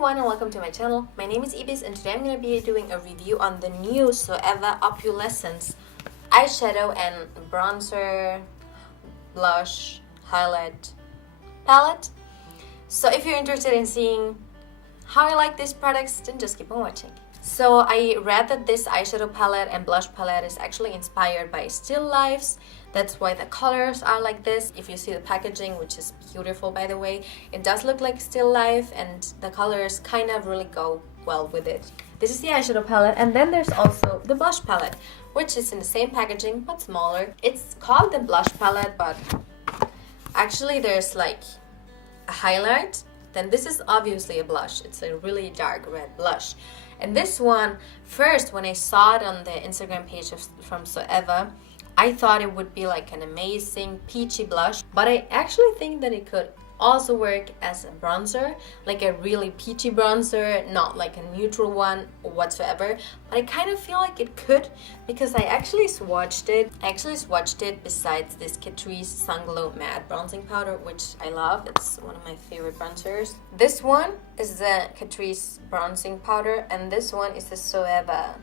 everyone and welcome to my channel. My name is Ibis and today I'm going to be doing a review on the new ZOEVA Opulence eyeshadow and bronzer, blush, highlight palette. So if you're interested in seeing how I like these products, then just keep on watching. So I read that this eyeshadow palette and blush palette is actually inspired by still lifes. That's why the colors are like this. If you see the packaging, which is beautiful by the way, it does look like still life and the colors kind of really go well with it. This is the eyeshadow palette, and then there's also the blush palette, which is in the same packaging but smaller. It's called the blush palette, but actually there's like a highlight. Then this is obviously a blush. It's a really dark red blush. And this one, first when I saw it on the Instagram page from ZOEVA, I thought it would be like an amazing peachy blush, but I actually think that it could also work as a bronzer, like a really peachy bronzer, not like a neutral one whatsoever. But I kind of feel like it could, because I actually swatched it besides this Catrice Sun Glow Matte Bronzing Powder, which I love. It's one of my favorite bronzers. This one is the Catrice Bronzing Powder, and this one is the ZOEVA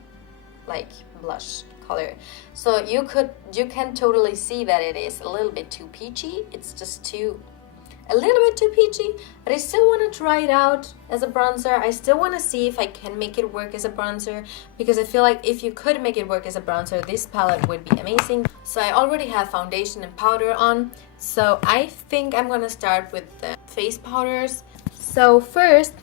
like blush color. So you can totally see that it is a little bit too peachy. It's just a little bit too peachy, but I still want to try it out as a bronzer. I still want to see if I can make it work as a bronzer, because I feel like if you could make it work as a bronzer, this palette would be amazing. So I already have foundation and powder on, so I think I'm gonna start with the face powders. So first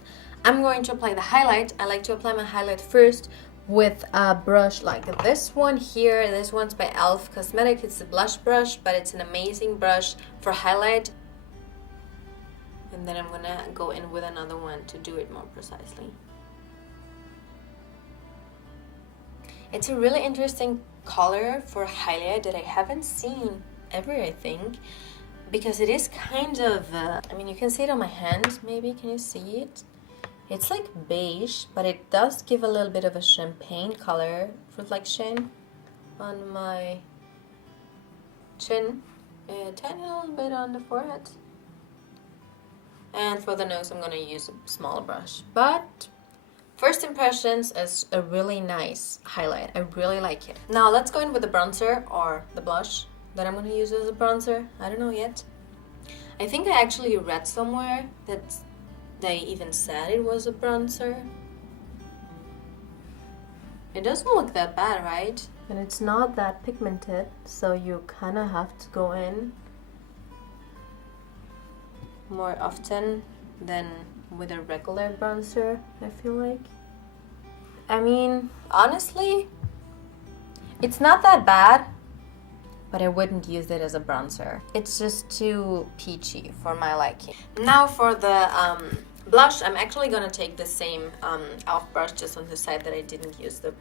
I'm going to apply the highlight. I like to apply my highlight first with a brush like this one here. This one's by e.l.f. Cosmetics. It's a blush brush, but it's an amazing brush for highlight. And then I'm gonna go in with another one to do it more precisely. It's a really interesting color for highlight that I haven't seen ever, I think, because it is kind of I mean, you can see it on my hand. Maybe can you see it? It's like beige, but it does give a little bit of a champagne color reflection on my chin, a tiny little bit on the forehead. And for the nose, I'm gonna use a smaller brush. But first impressions is a really nice highlight. I really like it. Now let's go in with the bronzer or the blush that I'm gonna use as a bronzer. I don't know yet. I think I actually read somewhere that they even said it was a bronzer. It doesn't look that bad, right? And it's not that pigmented, so you kind of have to go in more often than with a regular bronzer, I feel like. I mean, honestly, it's not that bad, but I wouldn't use it as a bronzer. It's just too peachy for my liking. Now for the blush, I'm actually gonna take the same e.l.f. brush just on the side that I didn't use the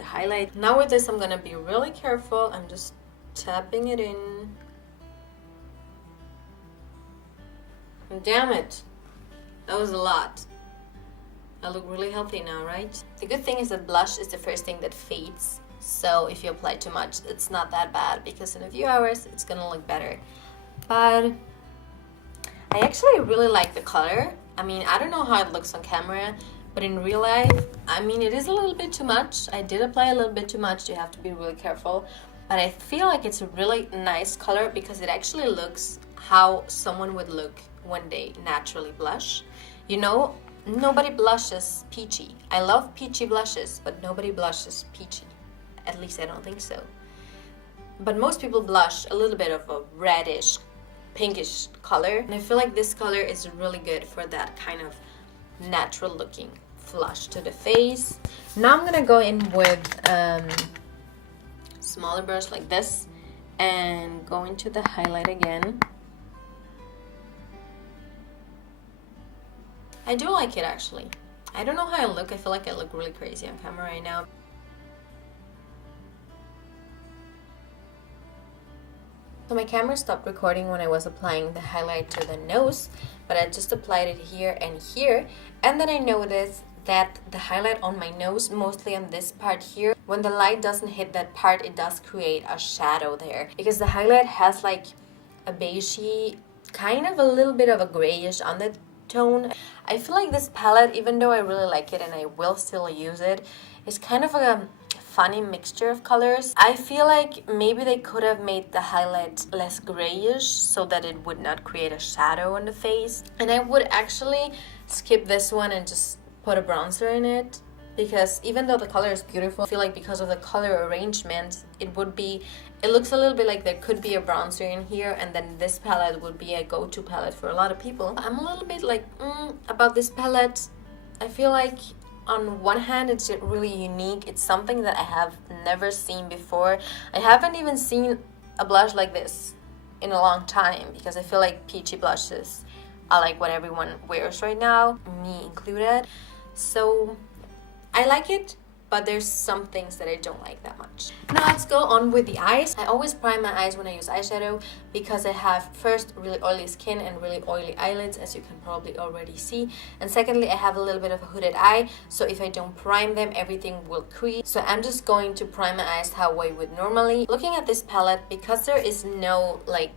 highlight. Now with this, I'm gonna be really careful. I'm just tapping it in. Damn it, that was a lot. I look really healthy now, right? The good thing is that blush is the first thing that fades. So if you apply too much, it's not that bad, because in a few hours it's gonna look better. But I actually really like the color. I mean, I don't know how it looks on camera, but in real life, I mean, it is a little bit too much. I did apply a little bit too much. You have to be really careful. But I feel like it's a really nice color, because it actually looks how someone would look when they naturally blush. You know, nobody blushes peachy. I love peachy blushes, but nobody blushes peachy. At least I don't think so. But most people blush a little bit of a reddish, pinkish color. And I feel like this color is really good for that kind of natural looking flush to the face. Now I'm gonna go in with smaller brush like this and go into the highlight again. I do like it actually. I don't know how I look. I feel like I look really crazy on camera right now. So my camera stopped recording when I was applying the highlight to the nose, but I just applied it here and here. And then I noticed that the highlight on my nose, mostly on this part here, when the light doesn't hit that part, it does create a shadow there. Because the highlight has like a beigey, kind of a little bit of a grayish on it tone. I feel like this palette, even though I really like it and I will still use it, is kind of a funny mixture of colors. I feel like maybe they could have made the highlight less grayish so that it would not create a shadow on the face. And I would actually skip this one and just put a bronzer in it, because even though the color is beautiful, I feel like because of the color arrangement, it looks a little bit like there could be a bronzer in here, and then this palette would be a go-to palette for a lot of people. I'm a little bit like, about this palette. I feel like on one hand, it's really unique. It's something that I have never seen before. I haven't even seen a blush like this in a long time, because I feel like peachy blushes are like what everyone wears right now, me included. So I like it, but there's some things that I don't like that much. Now let's go on with the eyes. I always prime my eyes when I use eyeshadow because I have first really oily skin and really oily eyelids, as you can probably already see. And secondly, I have a little bit of a hooded eye, so if I don't prime them, everything will crease. So I'm just going to prime my eyes how I would normally. Looking at this palette, because there is no like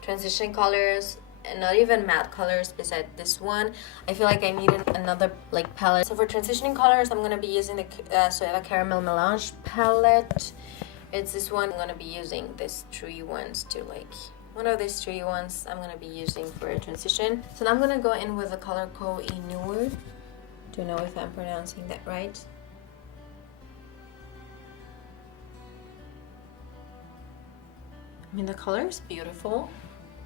transition colors and not even matte colors beside this one, I feel like I needed another like palette. So for transitioning colors, I'm gonna be using the ZOEVA Caramel Melange palette. It's this one. I'm gonna be using these three ones to like, one of these three ones I'm gonna be using for a transition. So now I'm gonna go in with the color Koh-i-Noor. Don't know if I'm pronouncing that right. I mean, the color is beautiful,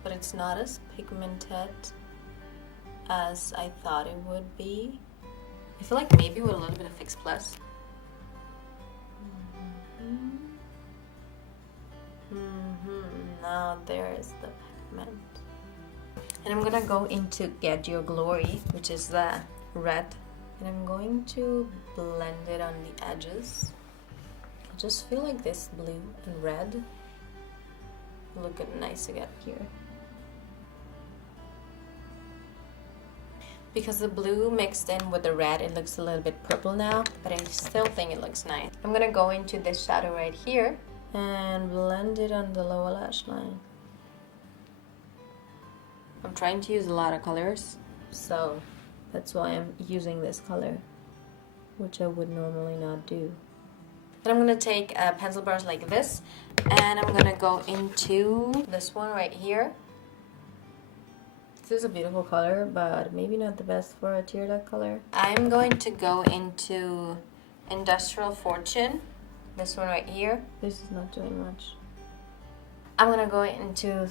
but it's not as pigmented as I thought it would be. I feel like maybe with a little bit of Fix Plus. Now there's the pigment. And I'm gonna go into Get Your Glory, which is the red. And I'm going to blend it on the edges. I just feel like this blue and red look nice together here. Because the blue mixed in with the red, it looks a little bit purple now, but I still think it looks nice. I'm gonna go into this shadow right here and blend it on the lower lash line. I'm trying to use a lot of colors, so that's why I'm using this color, which I would normally not do. Then I'm gonna take a pencil brush like this, and I'm gonna go into this one right here. This is a beautiful color, but maybe not the best for a tear duct color. I'm going to go into Industrial Fortune, this one right here. This is not doing much. I'm gonna go into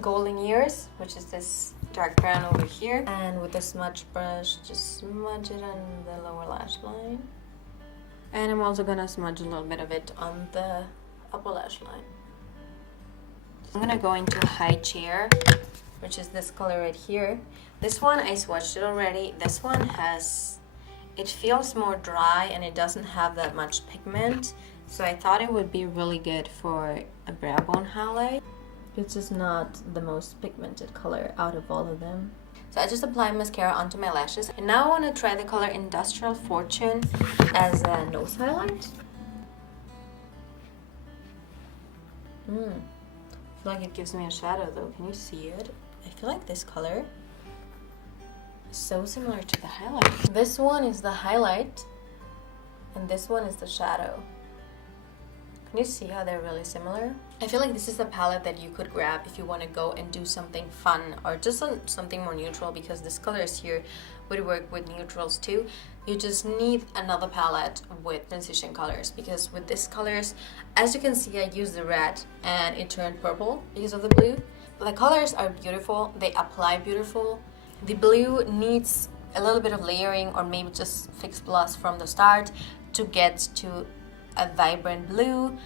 Golden Years, which is this dark brown over here. And with the smudge brush, just smudge it on the lower lash line. And I'm also gonna smudge a little bit of it on the upper lash line. I'm gonna go into High Chair, which is this color right here. This one, I swatched it already. This one it feels more dry and it doesn't have that much pigment. So I thought it would be really good for a brow bone highlight. It's just not the most pigmented color out of all of them. So I just applied mascara onto my lashes. And now I want to try the color Industrial Fortune as a nose highlight. I feel like it gives me a shadow though. Can you see it? I feel like this color is so similar to the highlight. This one is the highlight and this one is the shadow. Can you see how they're really similar? I feel like this is a palette that you could grab if you want to go and do something fun or just something more neutral, because this colors here would work with neutrals too. You just need another palette with transition colors, because with these colors, as you can see, I used the red and it turned purple because of the blue. The colors are beautiful, they apply beautiful. The blue needs a little bit of layering or maybe just Fix Plus from the start to get to a vibrant blue.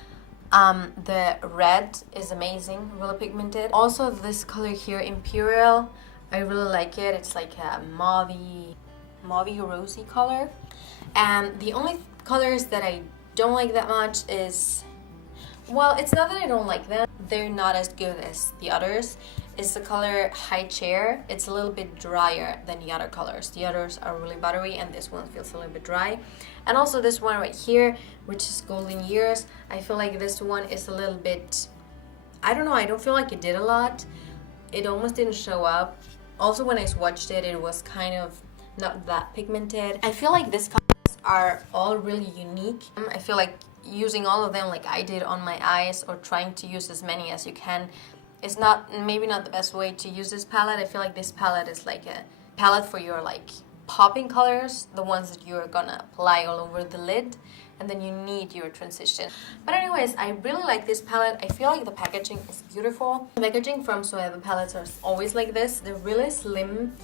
The red is amazing, really pigmented. Also this color here, Imperial, I really like it. It's like a mauvey rosy color. And the only colors that I don't like that much is, well, it's not that I don't like them, they're not as good as the others. It's the color High Chair. It's a little bit drier than the other colors. The others are really buttery and this one feels a little bit dry. And also this one right here, which is Golden Years. I feel like this one is a little bit, I don't know, I don't feel like it did a lot. It almost didn't show up Also, when I swatched it, it was kind of not that pigmented. I feel like these colors are all really unique. I feel like using all of them like I did on my eyes, or trying to use as many as you can, is maybe not the best way to use this palette. I feel like this palette is like a palette for your like popping colors, the ones that you're gonna apply all over the lid, and then you need your transition. But anyways, I really like this palette. I feel like the packaging is beautiful. The packaging from ZOEVA palettes are always like this. They're really slim,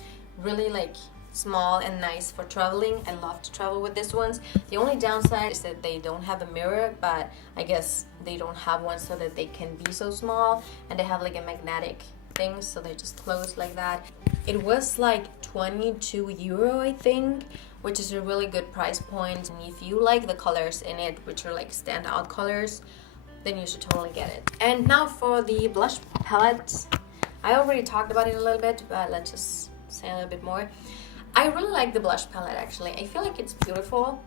really like small and nice for traveling. I love to travel with these ones. The only downside is that they don't have a mirror, but I guess they don't have one so that they can be so small, and they have like a magnetic thing, so they just close like that. It was like 22 euro, I think, which is a really good price point. And if you like the colors in it, which are like standout colors, then you should totally get it. And now for the blush palette. I already talked about it a little bit, but let's just say a little bit more. I really like the blush palette actually. I feel like it's beautiful.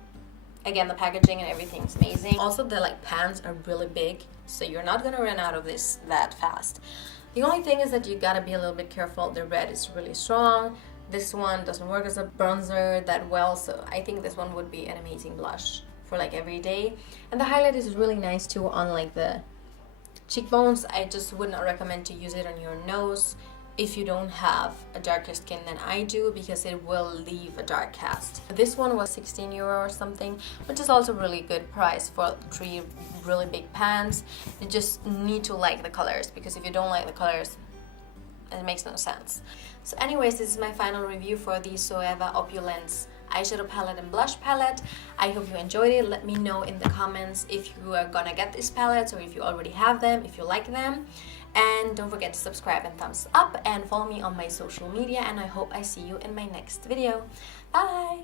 Again, the packaging and everything is amazing. Also, the like pans are really big, so you're not gonna run out of this that fast. The only thing is that you gotta be a little bit careful. The red is really strong. This one doesn't work as a bronzer that well, so I think this one would be an amazing blush for like every day. And the highlight is really nice too on like the cheekbones. I just would not recommend to use it on your nose if you don't have a darker skin than I do, because it will leave a dark cast. This one was 16 euro or something, which is also really good price for 3 really big pans. You just need to like the colors, because if you don't like the colors, it makes no sense. So anyways, this is my final review for the ZOEVA Opulence eyeshadow palette and blush palette. I hope you enjoyed it. Let me know in the comments if you are gonna get these palettes, or if you already have them, if you like them. And don't forget to subscribe and thumbs up, and follow me on my social media, and I hope I see you in my next video. Bye!